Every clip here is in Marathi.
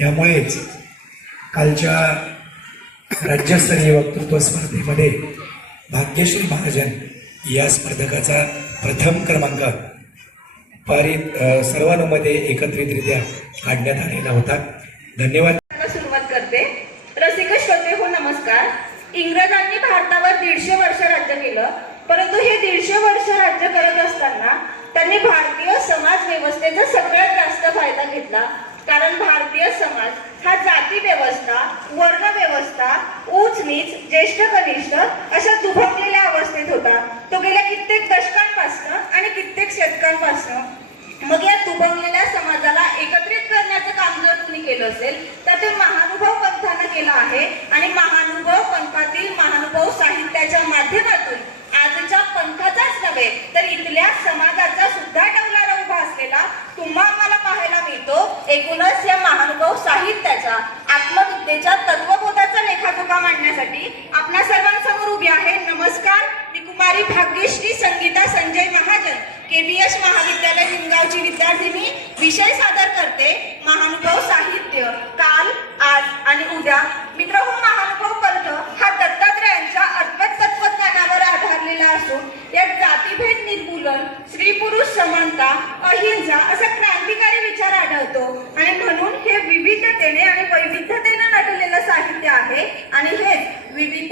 यामुळेच कालच्या राज्यस्तरीय वक्तृत्व स्पर्धेमध्ये भाग्यश्री महाजन या स्पर्धकाचा प्रथम क्रमांक पारित अ, सर्वांमध्ये एकत्रितरित्या काढण्यात आलेला होता. धन्यवाद. सुरुवात करते. रसिक श्रोते हो नमस्कार. इंग्रजांनी भारतावर दीडशे वर्ष राज्य केलं परंतु हे दीडशे वर्ष राज्य करत असताना त्यांनी भारतीय समाज व्यवस्थेचा सगळ्यात जास्त फायदा घेतला कारण भारतीय समाज हा जाती व्यवस्था वर्ण व्यवस्था ऊच नीच ज्येष्ठ कनिष्ठ अशा दुभवलेल्या अवस्थेत होता. तो गेल्या कित्येक दशकांपासनं आणि कित्येक शतकांपासनं मग या दुभवलेल्या समाजाला एकत्रित करण्याचं काम जर तुम्ही केलं असेल तर ते महानुभाव पंथानं केलं आहे आणि महा पंथातील महानुभाव साहित्याच्या माध्यमातून आजच्या पंथाचाच नव्हे तर इथल्या समाजाचा सुद्धा डौलारा उभा असलेला तुम्हा आम्हाला पाहायला मिळतो एकूणच या महानुभाव साहित्याच्या आत्मविद्येच्या तत्वबोधाचा लेखाजोखा मांडण्यासाठी आपल्या सर्वांसमोर उभी आहे. नमस्कार मी कुमारी भाग्यश्री संगीता संजय महाजन. केबीएस महाविद्यालय हिंगावची विद्यार्थिनी विषय सादर करते महानुभव साहित्य. काल आज आणि उद्या. मित्र हो महानुभाव पंथ हा दत्तात्रयांच्या अद्वैत तत्वज्ञानावर आधारलेला असून यात जातीभेद निर्मूलन स्त्री पुरुष समानता अहिंसा असा क्रांतिकारी विचार आढळतो. आणि म्हणून हे विविधतेने आणि वैविध्यतेने नटलेलं साहित्य आहे. आणि हेच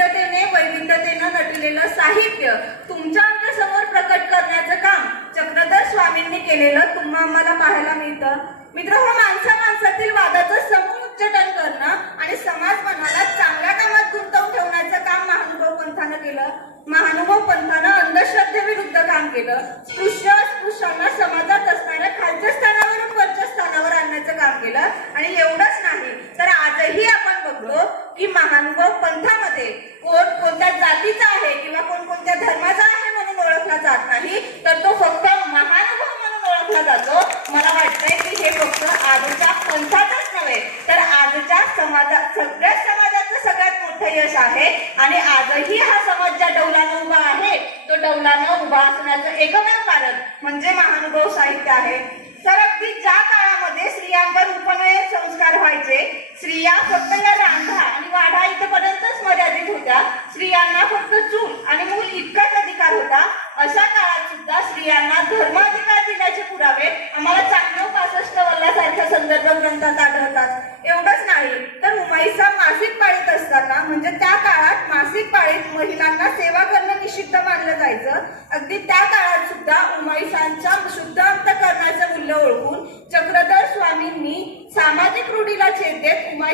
विविधतेने वैविध्यतेनं नटलेलं साहित्य तुमच्या आमच्यासमोर प्रकट करण्याचं काम चक्रधर स्वामींनी केलेलं तुम्हा आम्हाला पाहायला मिळतं. मित्र हो माणसा माणसातील वादाचं समूळ उच्चाटन करणं आणि समाज मनाला चांगल्या कामात गुंतवून ठेवण्याचं काम महानुभाव पंथानं केलं. महानुभाव पंथानं अंधश्रद्धेविरुद्ध काम केलं स्पृश्य अस्पृश्यांना समाजात असणाऱ्या खालच्या स्थानावरून वरच्या स्थानावर आणण्याचं काम केलं आणि एवढंच नाही तर आजही आपण बघतो की महानुभाव पंथामध्ये कोण कोणत्या जातीचा आहे किंवा कोण कोणत्या धर्माचा आहे म्हणून ओळखला जात नाही तर तो फक्त महानुभाव म्हणून ओळखला जातो मला वाटतंय की हे फक्त आजच्या पंथातच नव्हे तर आजच्या समाजात सगळ्या समाजाचं सगळ्यात मोठं यश आहे आणि आजही हा समाज ज्या डौलानं उभा आहे तो डौलानं उभा असण्याचं एकमेव कारण म्हणजे महानुभव साहित्य आहे. तर अगदी ज्या काळामध्ये स्त्रियांवर उपनयन संस्कार व्हायचे स्त्रिया फक्त या रांधा आणि वाढा इथपर्यंतच मर्यादित होत्या. स्त्रियांना फक्त चूल आणि मूल इतकाच अधिकार होता. अशा काळात सुद्धा स्त्रियांना धर्माधिकार दिल्याचे पुरावे आम्हाला चांगलं पासष्ट वल्लासारख्या संदर्भ ग्रंथात आढळतात एवढंच नाही तर उमाईचा मासिक पाळीत असताना म्हणजे त्या काळात मासिक पाळीत महिलांना सेवा करणं निषिद्ध मानलं जायचं अगदी त्या काळात सुद्धा उमाईसांच्या शुद्ध अंतकरणाचं मूल्य ओळखून चक्रधर स्वामींनी सामाजिक रूढीला छेद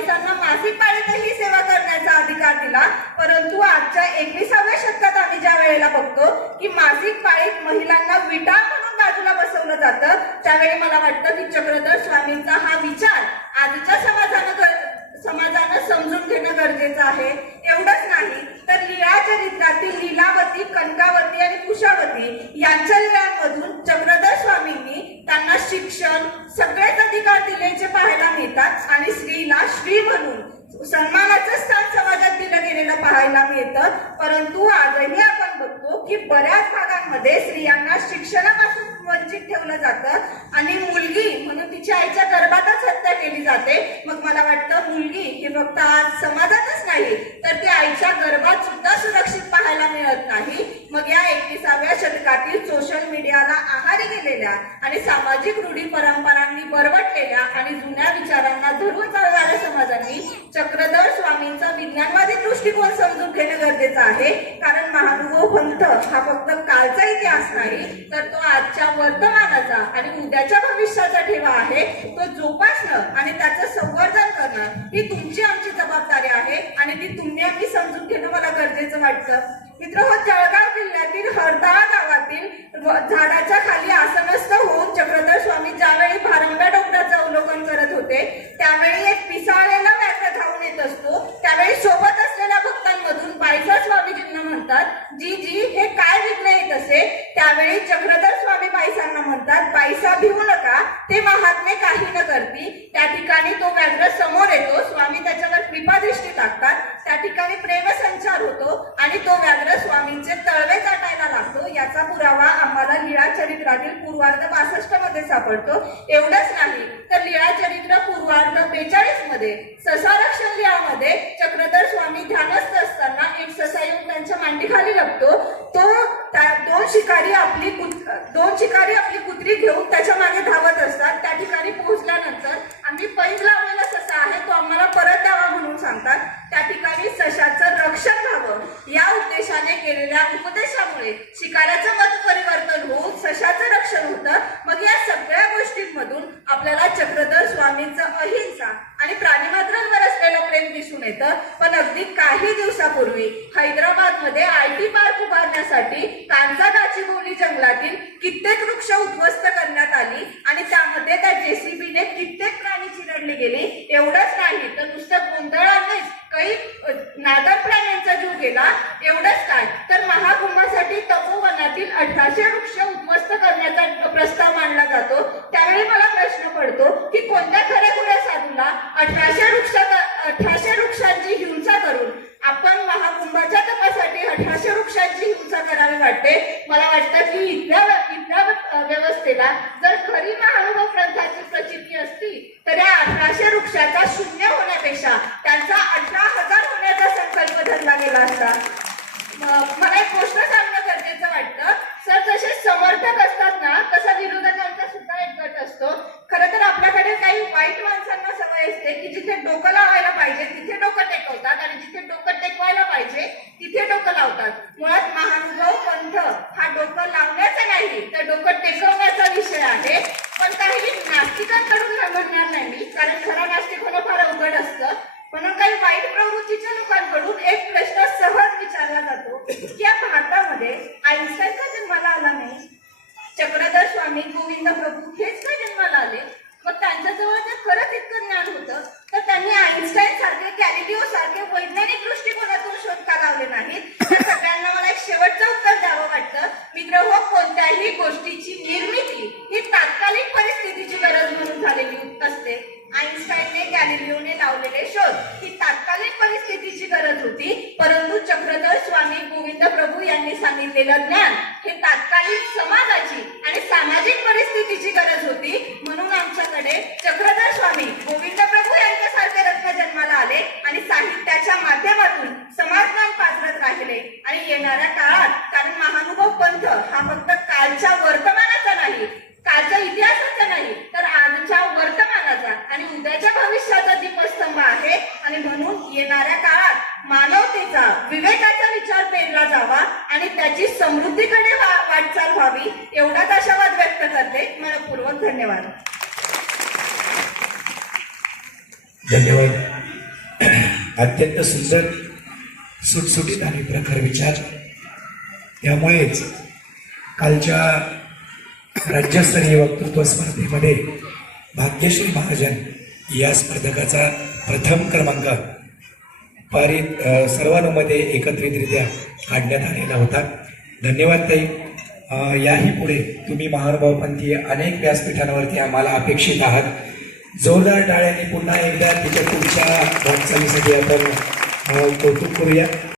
पोलिसांना मासिक पाळीतही सेवा करण्याचा अधिकार दिला. परंतु आजच्या एकविसाव्या शतकात आम्ही ज्या वेळेला बघतो की मासिक पाळीत महिलांना विटा म्हणून बाजूला बसवलं जातं त्यावेळी मला वाटतं की चक्रधर स्वामींचा हा विचार आजच्या समाजानं समाजानं समजून घेणं गरजेचं आहे. एवढंच नाही तर लीळा चरित्रातील लीलावती कनकावती आणि कुशावती यांच्या लीळांमधून चक्रधर स्वामींनी त्यांना शिक्षण सगळेच अधिकार दिल्याचे पाहिजे मिळतात आणि स्त्रीला श्री म्हणून सन्मानाचं स्थान समाजात दिलं गेलेलं पाहायला मिळतं परंतु आजही आपण बघतो की बऱ्याच भागांमध्ये स्त्रियांना शिक्षणापासून वंचित ठेवलं जातं. आणि मुलगी म्हणून तिच्या आईच्या गर्भातच हत्या केली जाते. मग मला वाटतं मुलगी ही फक्त आज समाजातच नाही तर ती आईच्या गर्भात सुद्धा सुरक्षित पाहायला मिळत नाही. मग या एकविसाव्या शतकातील सोशल मीडियाला आहारी गेलेल्या आणि सामाजिक रूढी परंपरांनी बरवटलेल्या आणि जुन्या विचारांना धरून चालणाऱ्या समाजांनी चक्रधर स्वामींचा विज्ञानवादी दृष्टिकोन समजून घेणं गरजेचं आहे. कारण महानुभव पंथ हा फक्त नाही तर तो आजच्या वर्तमानाचा आणि उद्याच्या भविष्याचा ठेवा आहे. तो जोपासणं आणि त्याचं संवर्धन करणं ही तुमची आमची जबाबदारी आहे आणि ती तुम्ही आम्ही समजून घेणं मला गरजेचं वाटतं. मित्र हो जळगाव जिल्ह्यातील हरदाळ गावातील झाडाच्या खाली आसनस्थ होऊन चक्रधर स्वामी ज्यावेळी भारंब्या डोंगराचं अवलोकन करत होते त्यावेळी एक पिसाळलेला व्याघ्र धावून येत असतो त्यावेळी सोबत असलेल्या भक्तांमधून बायसा स्वामीजींना म्हणतात जी जी हे काय विघ्न येत असे त्यावेळी चक्रधर स्वामी बाईसांना म्हणतात बाईसा भिवू नका ते महात्मे काही न करती त्या ठिकाणी तो व्याघ्र समोर येतो स्वामी त्याच्यावर कृपादृष्टी टाकतात त्या ठिकाणी प्रेमसंचार होतो आणि तो व्याघ्र स्वामींचे तळवे चाटायला लागतो. याचा पुरावा आम्हाला लीळा चरित्रातील पूर्वार्ध बासष्टमध्ये सापडतो. एवढंच नाही तर लीळा चरित्र पूर्वार्ध बेचाळीसमध्ये ससारक्षण लिळामध्ये चक्रधर स्वामी ध्यानस्थ असताना एक ससायुग त्यांच्या मांडीखाली लपतो तो दोन शिकारी आपली दोन शिकारी आपली कुत्री घेऊन त्याच्यामागे धावत असतात त्या ठिकाणी पोहोचल्यानंतर आम्ही पैज लावलेला ससा आहे तो आम्हाला परत द्यावा म्हणून सांगतात त्या ठिकाणी सशाचं रक्षण व्हावं या उद्देशाने केलेल्या उपदेशामुळे शिकाराचं मत परिवर्तन होऊन सशाचं रक्षण होतं. मग या सगळ्या गोष्टींमधून आपल्याला चक्रधर स्वामींचं अहिंसा आणि प्राणीमात्रांवर असलेलं प्रेम दिसून येतं. पण अगदी काही दिवसापूर्वी हैदराबादमध्ये आय टी पार्क उभारण्यासाठी कांचा गाचीबोली जंगलातील कित्येक वृक्ष उद्ध्वस्त करण्यात आली आणि त्यामध्ये त्या जेसीबीने कित्येक प्राणी चिरडले गेले एवढंच नाही तर नुसतं गोंधळानेच काही अ, नादर प्राण्यांचा जीव गेला एवढंच काय तर महाकुंभासाठी तपोवनातील अठराशे वृक्ष उद्ध्वस्त करण्याचा प्रस्ताव मांडला जातो त्यावेळी मला प्रश्न पडतो की कोणत्या खऱ्या साधूला अठराशे वृक्ष अठराशे वृक्षांची हिंसा करून आपण महाकुंभाच्या तपासाठी अठराशे वृक्षांची हिंसा करावी वाटते मला वाटतं की इथल्या इथल्या अ, व्यवस्थेला जर खरी महानुभव ग्रंथाची प्रचिती असती तर या अठराशे वृक्षाचा शून्य होण्यापेक्षा त्यांचा अठरा हजार होण्याचा संकल्प धरला गेला असता म- मला एक गोष्ट सांगणं गरजेचं वाटतं सर जसे समर्थक असतात ना तसा विरोधकांचा सुद्धा एक गट असतो खरं तर आपल्याकडे काही वाईट माणसांना सवय असते की जिथे डोकं लावायला पाहिजे तिथे डोकं टेकवतात आणि जिथे डोकं टेकवायला पाहिजे तिथे डोकं लावतात मुळात महानुभव पंथ हा डोकं लावण्याचा नाही तर डोकं टेकवण्याचा विषय आहे पण काही नास्तिकांकडून म्हणणार नाही मी कारण खरा नास्तिक होणं फार अवघड असतं. म्हणून काही वाईट प्रवृत्तीच्या लोकांकडून एक प्रश्न सहज विचारला जातो की या भारतामध्ये आईन्स्टाईन का जन्माला आला नाही? चक्रधर स्वामी गोविंद प्रभू हेच का जन्माला आले? मग त्यांच्याजवळ जर खरंच इतकं ज्ञान होतं तर त्यांनी आईन्स्टाईन सारखे गॅलिलिओ सारखे वैज्ञानिक दृष्टिकोनातून शोध का लावले नाहीत तर सगळ्यांना मला एक शेवटचं उत्तर द्यावं वाटतं मित्र हो कोणत्याही गोष्टीची निर्मिती ही तात्कालिक परिस्थितीची गरज म्हणून झालेली असते आईन्स्टाईनने लावलेले शोध. ही तात्कालिक परिस्थितीची गरज होती परंतु चक्रधर स्वामी गोविंद प्रभू यांनी सांगितलेलं ज्ञान हे तात्कालिक समाजाची आणि सामाजिक परिस्थितीची गरज होती. म्हणून आमच्याकडे चक्रधर स्वामी गोविंद प्रभू यांच्यासारखे रत्न जन्माला आले आणि साहित्याच्या माध्यमातून समाजज्ञान पाजरत राहिले आणि येणाऱ्या काळात कारण महानुभव पंथ हा फक्त कालच्या वर्तमानाचा नाही कालच्या इतिहासाचा नाही तर आजच्या वर्तमानाचा आणि उद्याच्या भविष्याचा दीपस्तंभ आहे आणि म्हणून येणाऱ्या काळात मानवतेचा विवेकाचा विचार पेरला जावा आणि त्याची समृद्धीकडे वा- वाटचाल व्हावी एवढाच आशावाद व्यक्त करते मनपूर्वक धन्यवाद. धन्यवाद. अत्यंत सुंदर सुटसुटीत आणि प्रखर विचार. त्यामुळेच कालच्या राज्यस्तरीय वक्तृत्व स्पर्धेमध्ये भाग्यश्री महाजन या स्पर्धकाचा प्रथम क्रमांक पारित सर्वांमध्ये एकत्रितरित्या काढण्यात आलेला होता. धन्यवाद ताई. याही पुढे तुम्ही महानुभावपंथी अनेक व्यासपीठांवरती आम्हाला अपेक्षित आहात. जोरदार टाळ्यांनी पुन्हा एकदा तिच्या पुढच्या वाटचालीसाठी आपण कौतुक करूया.